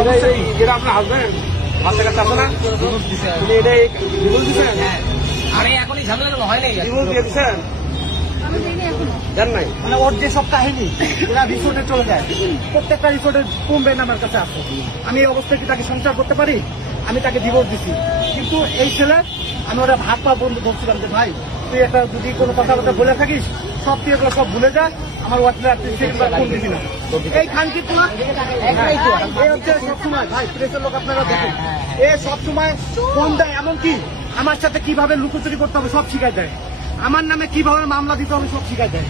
সমস্যা কি? এটা আপনার হাজবেন্ড বাচ্চা কাছে আছে না? তুমি এটা ডিভোর্স দিচ্ছেন? আমি এখনই ঝামেলা হয় নাই। ডিভোর্স দিয়ে দিচ্ছেন? জান নাই মানে ওর যে সব কাহিনী ওরা রিসোর্টে চলে যায়, প্রত্যেকটা রিসোর্টের কমবেন আমার কাছে আছে। আমি এই অবস্থায় কি তাকে সংসার করতে পারি? আমি তাকে ডিভোর্স দিছি, কিন্তু এই ছেলে আমি ওরা ভাত পা বন্ধু ধরছিলাম যে ভাই তুই একটা যদি কোনো কথাবার্তা বলে থাকিস সব তুই এগুলো সব ভুলে যা, আমার হোয়াটসঅ্যাপ ফোন দিবি না। এই খানকি তোমার এই হচ্ছে সবসময় ভাই প্রেসের লোক আপনারা দেখেন, এ সবসময় ফোন দেয়, এমনকি আমার সাথে কিভাবে লুকোচুরি করতে হবে সব শিখাই দেয়, আমার নামে কিভাবে মামলা দিতে হবে সব শিখাই দেয়।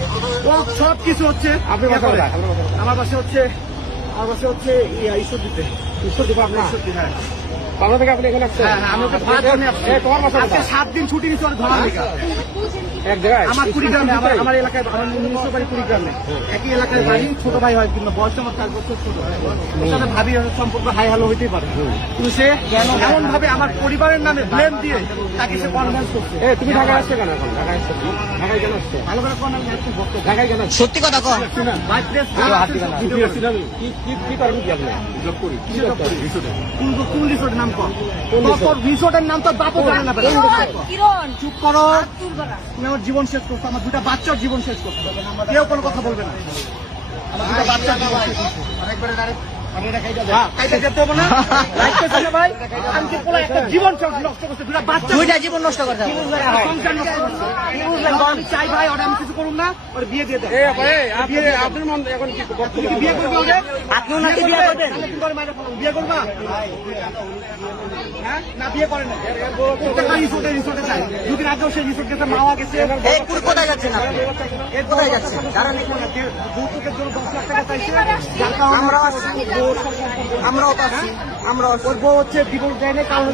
ও সব কিছু হচ্ছে আপনি বাসা কোথায়? আমার বাসা হচ্ছে ঈশ্বর দিতে। ঈশ্বর দিব আপনার হ্যাঁ বাংলা থেকে আপনি এখানে আসছেন? হ্যাঁ আমি ওকে ভাড়া করে নিয়ে আসছি। তোমার বাসা আজকে 7 দিন ছুটি নিচ্ছি ওর ঘোরার লেগে। এক জায়গায় আমার কুড়িগ্রামে, আমার এলাকায়, আমার নিজস্ব বাড়ি কুড়িগ্রামে, একই এলাকায় বাড়ি, ছোট ভাই হয় কিন্তু বয়স আমার 4 বছর ছোট। ওর সাথে ভাবি সম্পর্ক হাই হ্যালো হইতেই পারে, কিন্তু সে এমন ভাবে আমার পরিবারের নামে ব্লেম দিয়ে তাকে সে কনভিন্স করছে। তুমি ঢাকায় আসছো কেন? এখন ঢাকায় আসছো, ঢাকায় কেন আসছো? ভালো করে কোন একটু ভক্ত ঢাকায় কেন? সত্যি কথা কর। ভাই প্রেস কি করেন কি আপনি? জব করি। কোন রিসোর্টের নাম কর, তোর রিসোর্টের নাম তো বাপও জানে না। কিরণ চুপ করো, তুমি আমার জীবন শেষ করছো, আমার 2টা বাচ্চার জীবন শেষ করছো, কেউ কোনো কথা বলবে না। আমার 2টা বাচ্চার জীবন শেষ করছো। খাইতে যেতে হবে না, লাগতেছে না ভাই, আমি কি পোলা একটা জীবন নষ্ট করছে, 2টা বাচ্চা, 2টা জীবন নষ্ট করতে হবে। সংসার নষ্ট করছে। আমি চাই ভাই ওটা আমি কিছু করুন না, ওর বিয়ে দিয়ে দেয়। আপনার মন এখন কি তুমি কি বিয়ে করবে ওরে? আপনিও নাকি বিয়ে করবেন? তাহলে তুমি ওরে মাইরে ফেলো। বিয়ে করবা? হ্যাঁ না বিয়ে করে না, প্রত্যেকটা রিসোর্টে চাই। 2 দিন আগেও সেই রিসোর্ট গেছে, মাওয়া গেছে। এই কুড়ি কোথায় যাচ্ছেন আপনি? কোথায় যাচ্ছেন? যারা যৌতুকের জন্য 10 লাখ টাকা চাইছে, যার কারণে আমরাও পাচ্ছি, আমরাও ওর বউ হচ্ছে ডিভোর্স দেয় না, কারণ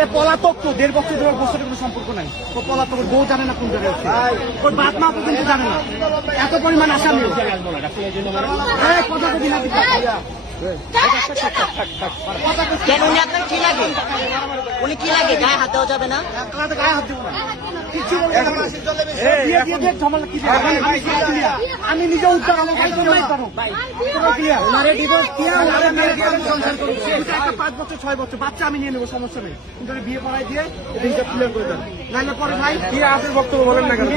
এ পলাতক তো, 1.5 বছর ধরে ওর বছরের কোনো সম্পর্ক নাই। ও পলাতক, ওর বউ জানে না কোন জায়গায় আছে, ওর বাপ মা পর্যন্ত জানে না, এত পরিমাণ আসামি। হ্যাঁ কথা কবি না কেন? উনি আপনার কি লাগে? উনি কি লাগে? গায়ে হাত দেওয়া যাবে না? গায়ে হাত দিব না, কিচ্ছু বলবো না। বিয়ে দিয়ে দিয়ে ঝামেলা কি দিয়ে? আমি নিজে উদ্ধার, আমার ভাই নিজে উদ্ধার হোক। ওনারে ডিভোর্স দিয়ে ওনারে মেরে দিয়ে আমি সংসার করব। একটা 5 বছর 6 বছর বাচ্চা আমি নিয়ে নেবো, সমস্যা নেই, কিন্তু ওরে বিয়ে করাই দিয়ে এটা হিসাব ক্লিয়ার করে দেন, নাহলে পরে ভাই কি আপনার বক্তব্য বলেন না কেন?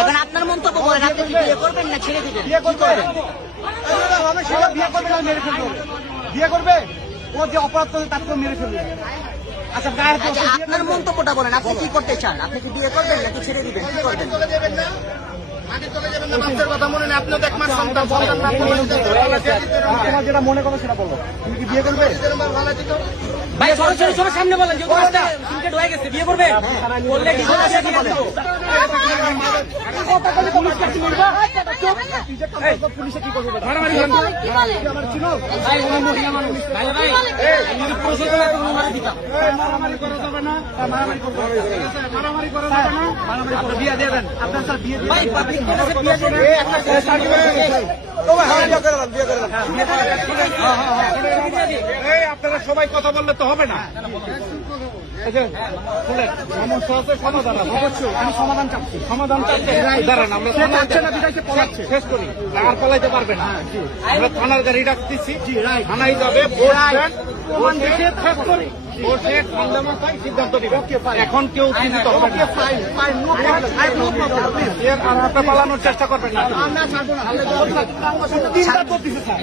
এখন আপনার মন্তব্য বলেন, আপনি কি বিয়ে করবেন না ছেড়ে দিবেন? বিয়ে করবে, সেটা বিয়ে করবে না মেরে ফেলবে, বিয়ে করবে, ও যে অপরাধ করে তাকে মেরে ফেলবে। আচ্ছা গায়ের আচ্ছা, আপনার মন্তব্যটা বলেন, আপনি কি করতে চান? আপনি কি বিয়ে করবেন নাকি ছেড়ে দিবেন? কি করবেন? তোমার যেটা মনে করো সেটা বলো, তুমি কি বিয়ে করবে? ভাই সরাসরি সামনে বলেন, যে কাজটা ক্রিকেট হয়ে গেছে, বিয়ে করবেন? বললে ডিভোর্স আছে কি বলেন? পুলিশে কি করবে? মারামারি করেন না। আমার চিনো ভাই উনি মহিলা মানুষ। ভাই ভাই আমি প্রশাসন মারা দিতাম। মারামারি করা যাবে না, মারামারি করা যাবে না, মারামারি করা যাবে না, মারামারি করে বিয়ে দিয়ে দেন। আপনার স্যার বিয়ে দিয়ে ভাই পাবলিক কাছে বিয়ে করবেন? আপনারা সবাই কথা বললে তো হবে না। সমস্যা আছে, সমাধান আছে। অবশ্যই আমি সমাধান চাচ্ছি, সমাধান চাচ্ছে দাঁড়ান, আমরা সে চাচ্ছে না বিদায় সে পলাচ্ছে। শেষ করি, আর পলাইতে পারবে না। আমরা থানার গাড়ি ডাকতেছি, রাইট। থানায় যাবে, প্রমাণ দেখে শেষ করি। বসে ঠান্ডা মাথায় সিদ্ধান্ত দিবে। এখন কেউ চিন্তিত হবে না। Fine fine, no problem, I know problem, please. এর আর হাতে পালানোর চেষ্টা করবেন না। আমরা ছাড়বো না, তিনটা তো দিছে স্যার।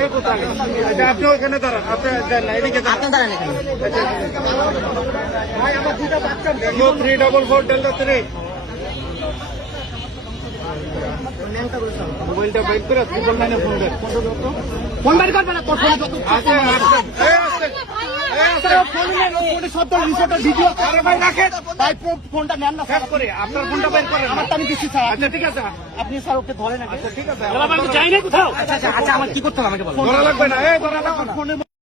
এই কোথায়? আচ্ছা, আপনি ওখানে দাঁড়ান, আপনি যান না, এদিকে দাঁড়ান। আপনি দাঁড়ান এখানে। ভাই আমার 2টা বাচ্চা 344 ডেল্টা 3 মোবাইলটা বাইক করে 999 ফোন দেন। ফোন বাড়ি করবে না, তোর ফোন যত আসেন, আসেন। এই আসেন। ফোনে সব তোর রিসোর্টের ভিডিও। আরে ভাই রাখেন। ভাই ফোনটা নেন না স্যার, শেষ করে আপনার ফোনটা বের করেন। আমার তো আমি দিচ্ছি স্যার। আচ্ছা ঠিক আছে, আপনি স্যার ওকে ধরেন আগে, ঠিক আছে? যাই না কোথাও। আচ্ছা আমার কি করতে হবে আমাকে বলুন। ধরা লাগবে না, এই ধরা লাগবে না। ফোনে